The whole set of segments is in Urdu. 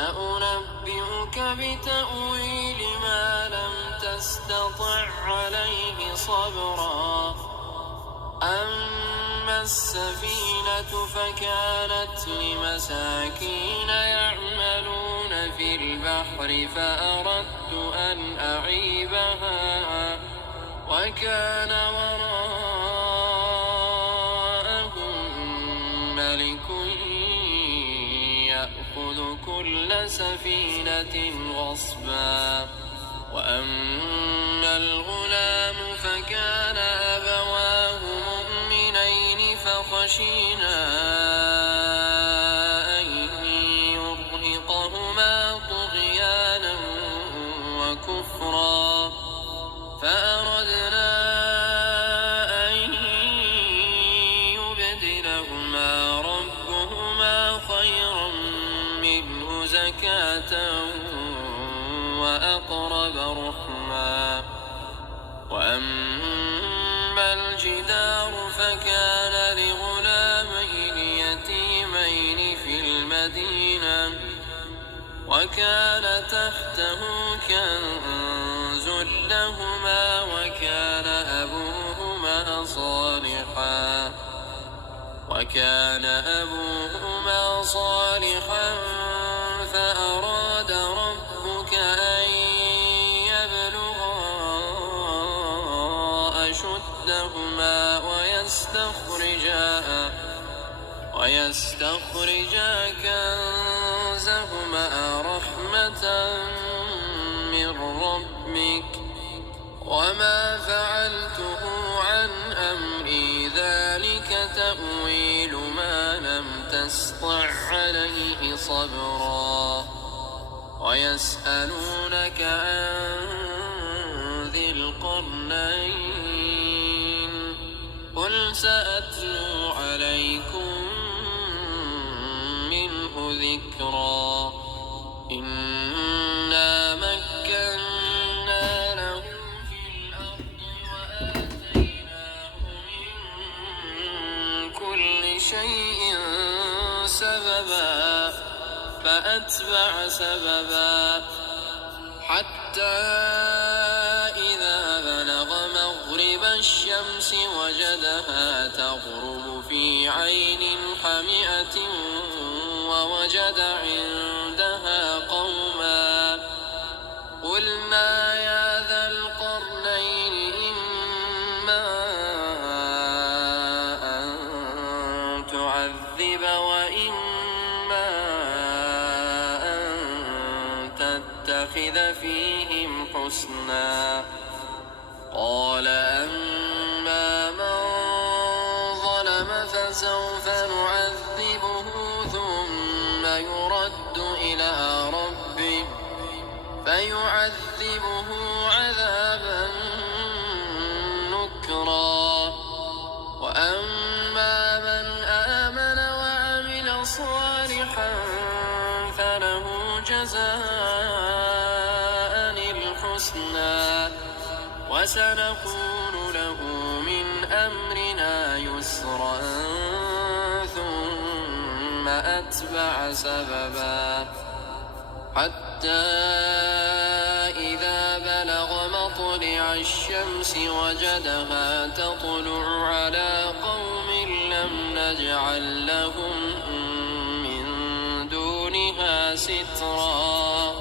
سأنبئك بتأويل ما لم تستطع عليه صبرا أما السفينة فكانت لمساكين يعملون في البحر فأردت أن أعيبها وكان وراءهم ملك يأخذ كل سفينة غصبا وأما الغلام فكان أبواه مؤمنين فخشينا أن يرهقهما طغيانا وكفرا فأردنا أن يبدلهما ربهما خيرا منه زكاة وأقرب رحما وأما الجدار فكان لغلامين يتيمين في المدينة وكان تحته كنز لهما وكان أبوهما صالحا فأراد ربك أن يبلغا أشدهما ويستخرجا كنزهما رحمة من ربك وما فعلته عن أمري ذلك تأويل ما لم تسطع عليه صبرا ويسألونك عن ذي القرنين قل سأتلو عليكم منه ذكرا إنا مكنا له في الأرض وآتيناه من كل شيء سببا فأتبع سببا حتى إذا بلغ مغرب الشمس وجدها تغرب في عين حمئة ووجد عندها قوما قلنا يا ذا القرنين إما أن تعذب وإما أن تتخذ فيهم حسنا قال أما من ظلم فسوف نعذبه ثم يرد إلى ربه فيعذبه عذابا نكرا وأما من آمن وعمل صالحا فله جزاء الحسنى وسنقول له من أمرنا يسرا ثم أتبع سببا حتى إذا بلغ مطلع الشمس وجدها تطلع على قوم لم نجعل لهم من دونها سترا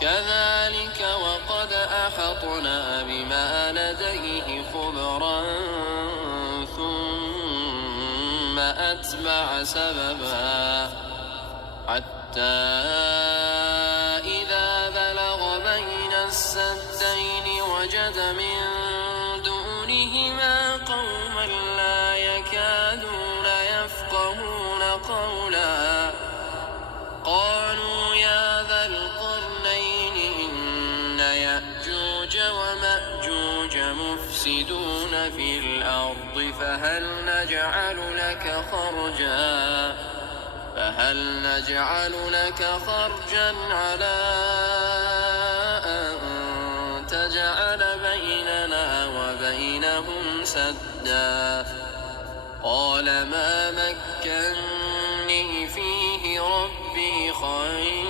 كذلك وقد أحطنا بما لديه خبرا ثم أتبع سببا حتى إذا بلغ بين السدين وجد من دونهما قوما لا يكادون يفقهون قولا قالوا يا ذا القرنين إن يأجوج ومأجوج مفسدون في الأرض فهل نجعل لك خرجا على أن تجعل بيننا وبينهم سدا قال ما مكني فيه ربي خير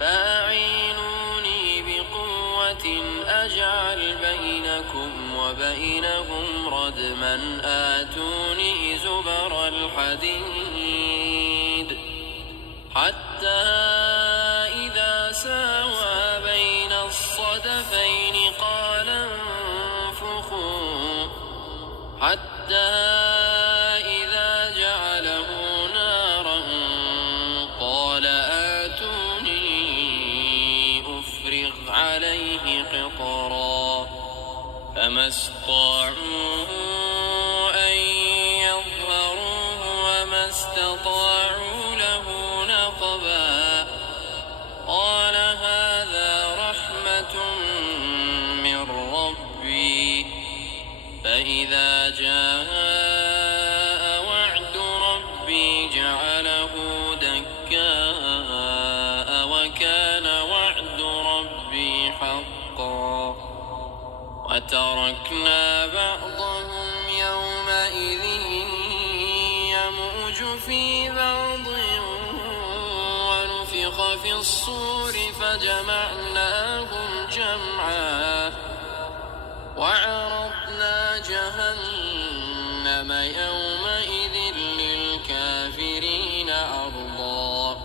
فأعينوني بقوة أجعل بينكم وبينهم ردما آتوني زبر الحديد حتى إذا ساوى بين الصدفين قال انفخوا حتى إذا جعله نارا قال آتوني أفرغ عليه قطرا فما استطاعوا أن يظهروه وما استطاعوا له نقبا قال هذا رحمة من ربي فإذا جاء وعد ربي جعله دكاء وكان وعد ربي حقا وتركنا بعضهم يومئذ يموج في بعض ونفخ في الصور فجمعناهم جمعا وعرضنا جهنم يومئذ للكافرين عرضا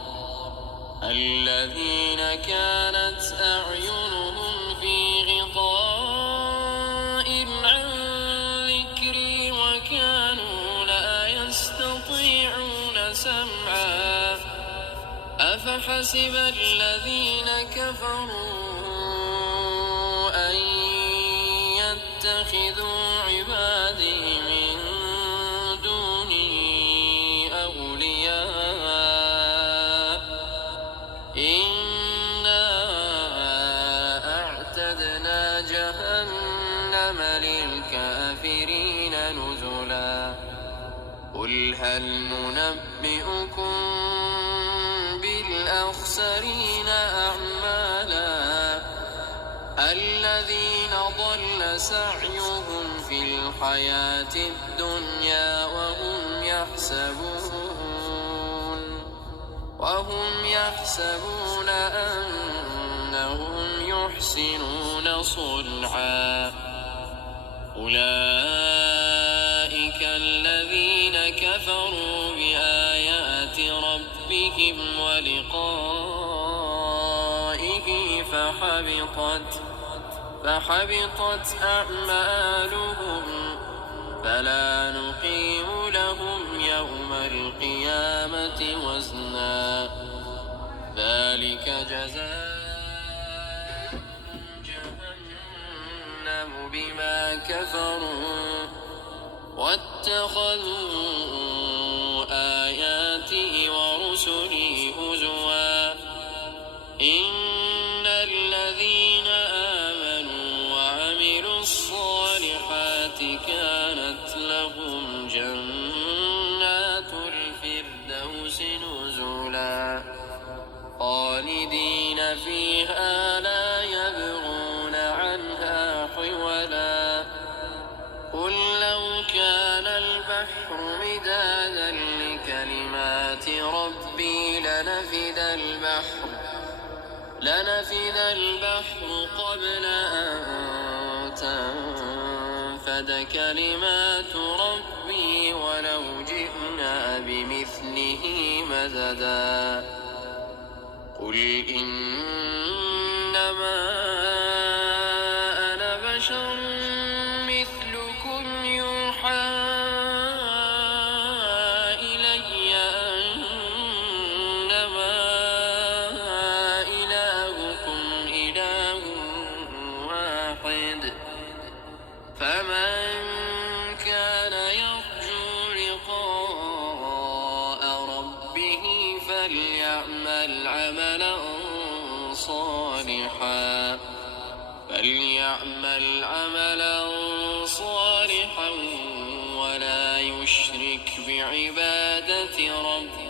الذين كانت أعينهم في غطاء عن ذكري وكانوا لا يستطيعون سمعا أفحسب الذين كفروا أن يتخذوا عبادي من دوني أولياء إنا أعتدنا جهنم للكافرين نزلا قل هل ننبئكم بالأخسرين أعمالا الذين ضل سعيهم في الحياة الدنيا وهم يحسبون أنهم يحسنون صنعا أولئك الذين كفروا بآيات ربهم ولقائه فحبطت أعمالهم فلا نقيم لهم يوم القيامة وزنا ذلك جزاء جهنم بما كفروا واتخذوا آياتي ورسلي هزوا إن الذين آمنوا وعملوا الصالحات كانت لهم جنات الفردوس نزلا خالدين فيها لا يبغون عنها حولا قل لو كان البحر مدادا لكلمات ربي لنفد البحر قبل أن تنفد كلمات ربي ولو جئنا بمثله مددا قل إنما أنا بشر مثلكم يوحى إلي أنما إلهكم إله واحد فمن كان يرجو لقاء ربه فليعمل عملا صالحا ولا يشرك بعبادة ربه